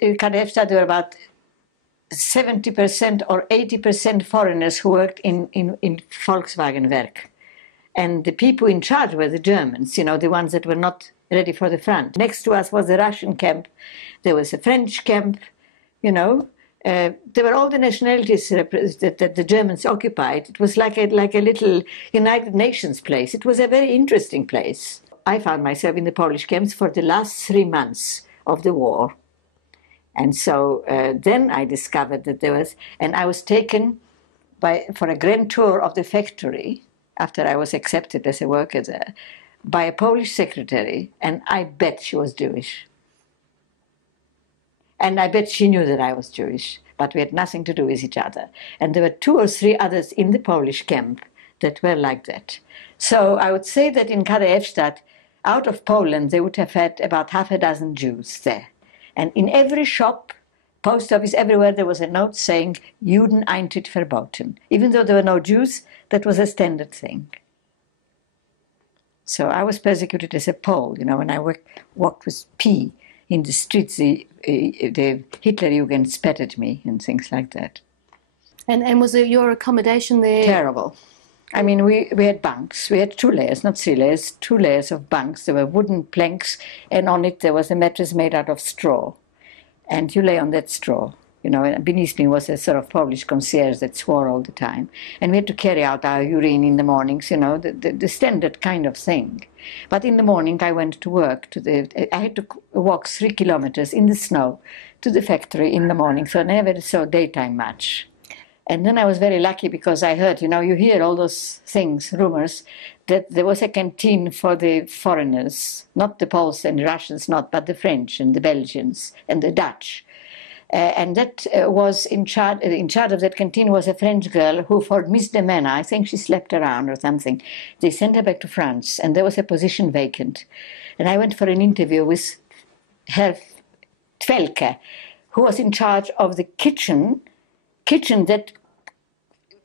In KdF Stadtu, there were about 70% or 80% foreigners who worked in Volkswagen work. And the people in charge were the Germans, you know, the ones that were not ready for the front. Next to us was the Russian camp. There was a French camp, you know. There were all the nationalities that the Germans occupied. It was like a little United Nations place. It was a very interesting place. I found myself in the Polish camps for the last 3 months of the war. And so then I discovered that there was, and I was taken for a grand tour of the factory after I was accepted as a worker there, by a Polish secretary, and I bet she was Jewish. And I bet she knew that I was Jewish, but we had nothing to do with each other. And there were 2 or 3 others in the Polish camp that were like that. So I would say that in KdF Stadtu, out of Poland, they would have had about half a dozen Jews there. And in every shop, post office, everywhere, there was a note saying, Juden Eintritt verboten. Even though there were no Jews, that was a standard thing. So I was persecuted as a Pole, you know, when I walked with P in the streets, the Hitlerjugend spat at me and things like that. And was your accommodation there? Terrible. I mean, we had bunks. We had 2 layers, not 3 layers, 2 layers of bunks. There were wooden planks, and on it there was a mattress made out of straw. And you lay on that straw, you know, and beneath me was a sort of Polish concierge that swore all the time. And we had to carry out our urine in the mornings, you know, the standard kind of thing. But in the morning I went to work. I had to walk 3 kilometers in the snow to the factory in the morning, so I never saw daytime much. And then I was very lucky because I heard, you know, you hear all those things, rumors, that there was a canteen for the foreigners, not the Poles and the Russians, but the French and the Belgians and the Dutch. And that was in charge of that canteen was a French girl who, for misdemeanor, I think she slept around or something, they sent her back to France, and there was a position vacant. And I went for an interview with Herr Twelke, who was in charge of the kitchen that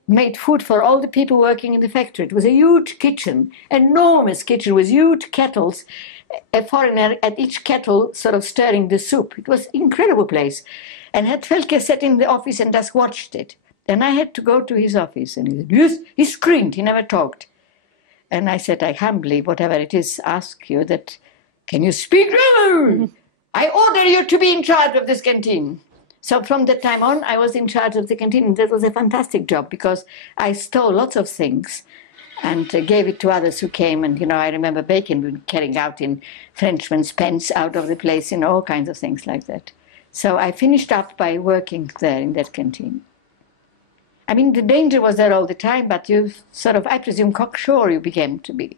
made food for all the people working in the factory. It was a huge kitchen, enormous kitchen with huge kettles, a foreigner at each kettle sort of stirring the soup. It was an incredible place. And Herr Twelke sat in the office and just watched it. And I had to go to his office, and he said, yes, he screamed, he never talked. And I said, I humbly, whatever it is, ask you that, can you speak? I order you to be in charge of this canteen. So from that time on, I was in charge of the canteen. That was a fantastic job because I stole lots of things and gave it to others who came. And, you know, I remember bacon carrying out in Frenchmen's pants out of the place, you know, all kinds of things like that. So I finished up by working there in that canteen. I mean, the danger was there all the time, but you sort of, I presume, cocksure you became to be.